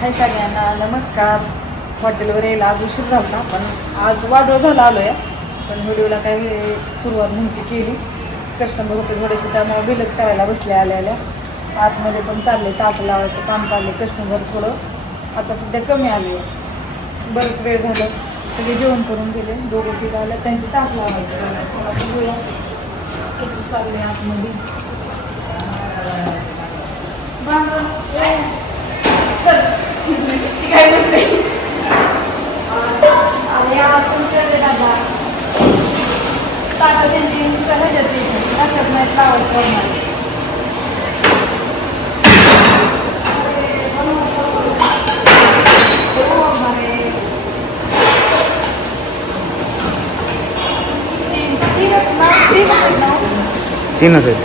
हाय सगळ्यांना नमस्कार. हॉटेलवर यायला आज उशीर झाला पण आज वाढवं झालं आलो आहे पण व्हिडिओला काही सुरुवात नव्हती केली. कस्टमर होते थोडेसे त्यामुळे बिलच करायला बसले आल्या आतमध्ये पण चालले ताट लावायचं काम चालले. कस्टमर थोडं आता सध्या कमी आले आहे. बरंच वेळ झालं सगळे जेवण करून गेले. दोघं तिथं आल्या त्यांचे ताट लावायचे कसं चालले आतमध्ये काय म्हणते दादा ताटा त्यांची सहज येते लक्षात नाही लावायचं करणार. तीनच आहेत.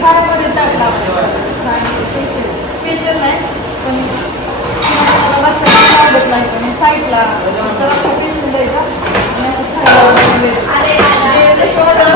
खाण्यामध्ये टाकला स्पेशल नाही पण मला लक्षात आवडत नाही पण साईडला तर असं स्पेशल द्यायचा आणि असं खायला जशी ऑर्डर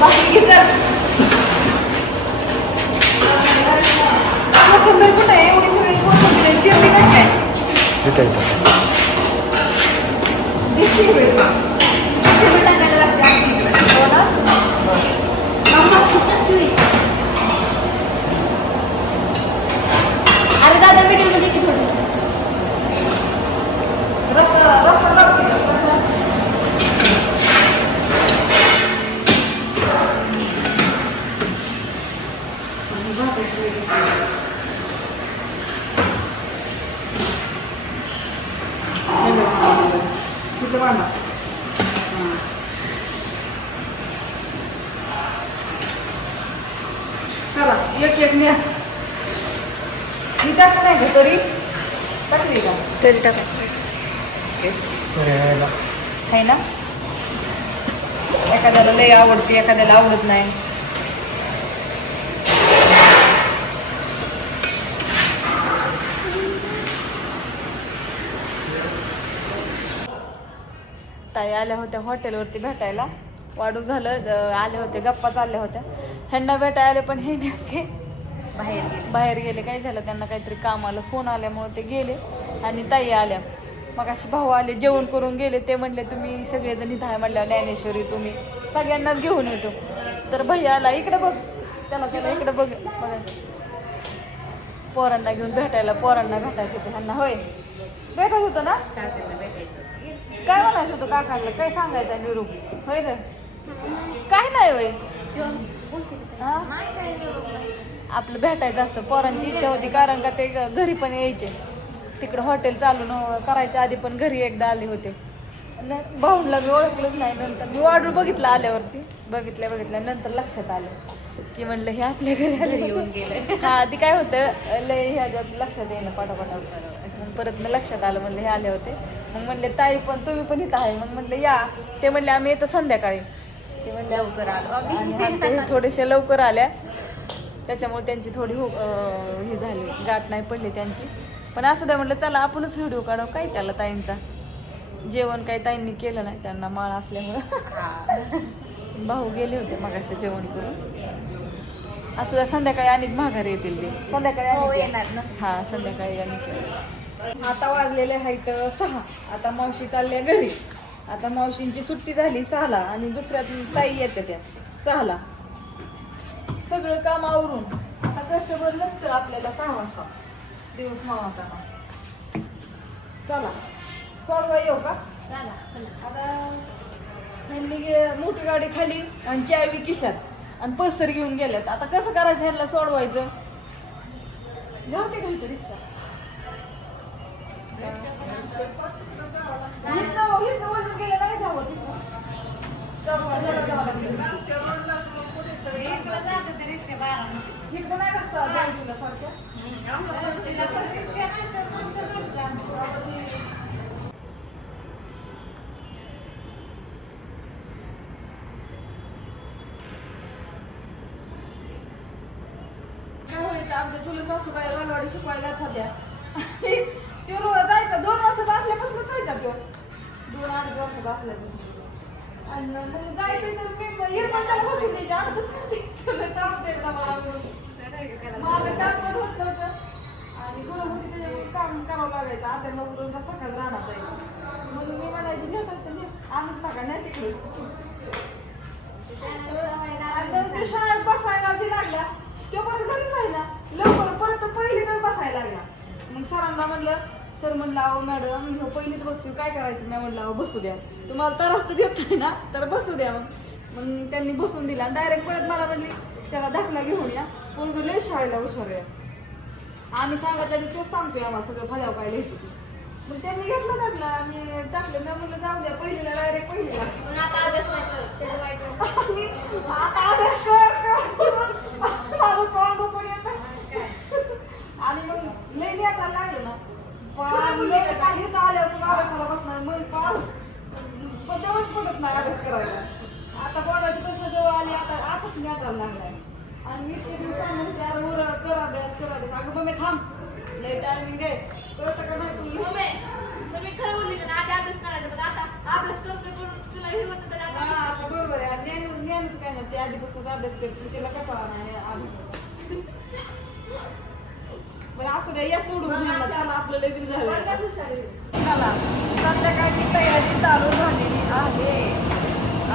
बाकी खंबीर कुठे आहे एवढी सगळी कोण चिरली नाही काय टाकायला लागते हो ना. अरे दादा व्हिडिओमध्ये की थोडं रस्सा रस्सा लागते का रस्सा तिथं वाढणार. चला एक एक न्या मी टाकलं नाही का तरी टाकली का तरी टाकायचं आहे ना. एखाद्याला लय आवडते एखाद्याला आवडत नाही. ताई आल्या होत्या हॉटेलवरती भेटायला. वाढू झालं आले होते गप्पा चालल्या होत्या. ह्यांना भेटायला आले पण हे नेमके बाहेर गेले. काय झालं त्यांना काहीतरी काम आलं फोन आल्यामुळे ते गेले आणि ताई आल्या. मग असे भाऊ आले जेवण करून गेले. ते म्हणले तुम्ही सगळेजण इथं आहे म्हणल्यावर ज्ञानेश्वरी तुम्ही सगळ्यांनाच घेऊन येतो. तर भैया आला इकडे बघ त्याला इकडे बघ बघा पोरांना घेऊन पोरांना भेटायचं होतं ह्यांना. होय भेटायचं होतं ना. काय म्हणायचं होतं काकांना काय सांगायचं निरूप होय रे काय नाही होय आपलं भेटायचं असतं. पोरांची इच्छा होती कारण का ते घरी पण यायचे तिकडं हॉटेल चालू करायच्या आधी पण घरी एकदा आले होते. भाऊंला मी ओळखलंच नाही. नंतर मी ऑर्डर बघितलं आल्यावरती बघितल्या नंतर लक्षात आलं की म्हणलं हे आपल्या घरी आले येऊन गेले. हा ती काय होतं लय ह्याच्यात लक्षात येणं पाठापाठा परत मग लक्षात आलं म्हणलं हे आले होते. मग म्हणले ताई पण तुम्ही पण इथं आहे. मग म्हणलं या ते म्हणले आम्ही येतो संध्याकाळी. ते म्हणले लवकर आलो ते थोडेसे लवकर आल्या त्याच्यामुळे त्यांची थोडी हे झाली गाठ नाही पडली त्यांची. पण असं द्या म्हटलं चला आपणच व्हिडिओ काढावं. काय त्याला ताईंचा जेवण काही ताईंनी केलं नाही त्यांना माळ असल्यामुळं. भाऊ गेले होते मग असे जेवण करून. असं संध्याकाळी आणि माघारी येतील ते संध्याकाळी येणार ना. हा संध्याकाळी आणि केलं. आता वाजलेले आहेत 6. आता मावशी चालल्या घरी. आता मावशींची सुट्टी झाली 6ला आणि दुसऱ्या ताई येते त्या 6ला. सगळं काम आवरून आता कस्टमर नसतं आपल्याला 6 वाजता दिवस मावताना. चला सोडवा येऊ का. आता ह्यांनी मोठी गाडी खाली आणि चावी खिशात आणि पसर घेऊन गेल्यात. आता कसं करायचं ह्यांना सोडवायचं. जाते का इथं रिक्षा गेलं नाही जावं तिथं इकडं नाही बसता तुला सारख्या काय व्हायचं आमच्या चुलत सासूबाई रलवाडी शिकवायला जात होत्या तो जायचा 2 वर्षाचा असल्यापासून जायचा तो 2-2.5 वर्षाचा असल्यापासून आणि मग जायचं तर मी हिरपण बसून द्यायचे आता माझं काम पण होत नव्हतं आणि गुरु होती त्याच्यामुळे काम करावं लागायचं आता मग सकाळ राहणार जायचं मग मी म्हणायची नेतात आणत टाका नाही तिकडे ते शाळेत बसायला ती लागला तो परत घरीच राहिला लवकर परत पहिलीकडे बसायला लागला मग सरांना म्हणलं सर म्हणलं अहो मॅडम ह्यो पहिलीच बसतो काय करायचं नाही म्हणलं अहो बसू द्या तुम्हाला त्रास तर देत नाही ना तर बसू द्या मग त्यांनी बसून दिला आणि डायरेक्ट परत मला म्हणली त्याला दाखला घेऊन या कोण लय शाळेला हुशार आहे आम्ही सांगितलं की तोच सांगतोय आम्हाला सगळं फळ्यावर काय लिहायचं मग त्यांनी घेतलं दाखला आणि टाकलं मी म्हणलं जाऊ द्या पहिलीला डायरेक्ट पहिलीला आता अभ्यास नाही करत त्याचं वाईट आता अभ्यास कर माझं तोंड पण येतं आणि मग लय लेटायला लागलं ना इथं आल्यावर मग अभ्यासाला बसणार मग पार देवच पडत नाही अभ्यास करायला आता बोर्डाची परीक्षा जवळ आली आताच लेटायला लागलाय आणि इतके दिवसांमध्ये त्यावर कर अभ्यास अगं मग मी थांब लय टायमिंग आहे कळतं का नाही तुला मी खरं बोलली ना आधी अभ्यास करायचा पण आता अभ्यास करतोय पण तुला हे होतं तर हा आता बरोबर आहे ज्ञानच काय नाही ते आधीपासून अभ्यास करते त्याला काय कळा नाही बरं असू द्या या सोडून घ्यायला चला आपलं लगीन झालं चला संध्याकाळची तयारी चालू झालेली आहे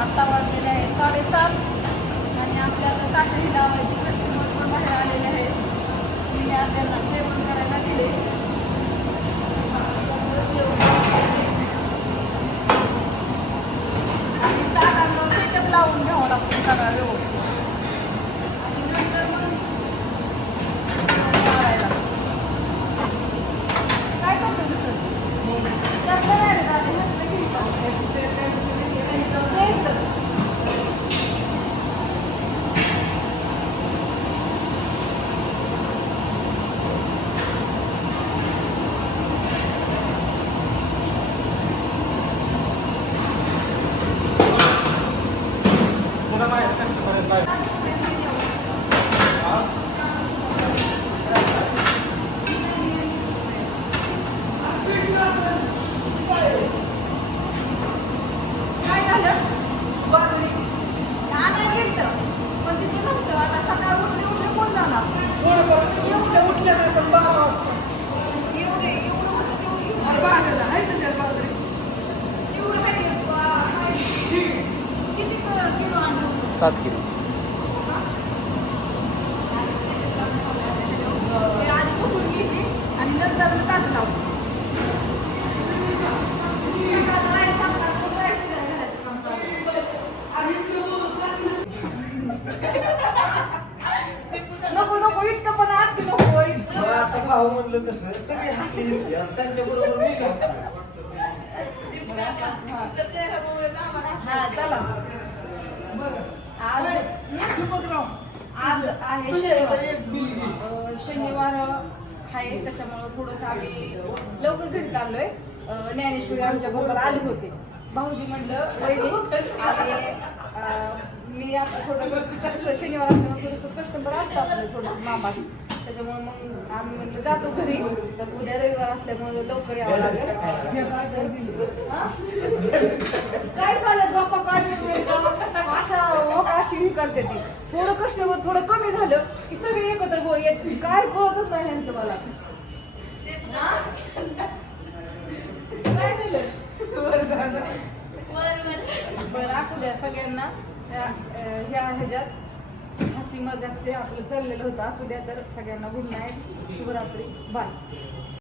आता वाजलेले आहे 7:30 आणि आपल्याला टाकळी लावायची कस्टमर पण बाहेर आलेले आहे मी त्यांना जेवण करायला दिले आणि ताटांना सेटअप लावून घ्यावं लागतं सगळा व्यवस्थित आणि नंतर मग मारायला काय करतो दुसरं जास्त नाही रे दादा सात किलो आधी पुसून घेतली आणि नंतर ताट लावली नको नको इतकं पण आधी नको आता भाऊ म्हणलं तसं सगळे हसले त्यांच्या बरोबर मी हा चला आज आज आहे शनिवार आहे त्याच्यामुळं थोडंसं आम्ही लवकर घरी चाललोय ज्ञानेश्वरी आमच्या बरोबर आले होते भाऊजी म्हणलं वहिनी आणि मी आता थोडंसं शनिवार असल्यामुळे थोडंसं कस्टमर असतं आपलं थोडंसं मामात त्याच्यामुळे मग आम्ही म्हणलं जातो घरी उद्या रविवार असल्यामुळे लवकर यावं लागेल काय चालत बाप्पा काय अशी ही करते ती थोडं कस्टमर थोडं कमी झालं की सगळे एकत्र येत काय कळतच नाही ह्यांचं मला काय केलं बरं असू द्या सगळ्यांना ह्या ह्याच्यात हसी मजाकचे आपलं चाललेलं होतं असू द्या तर सगळ्यांना गुड नाईट शुभरात्री बाय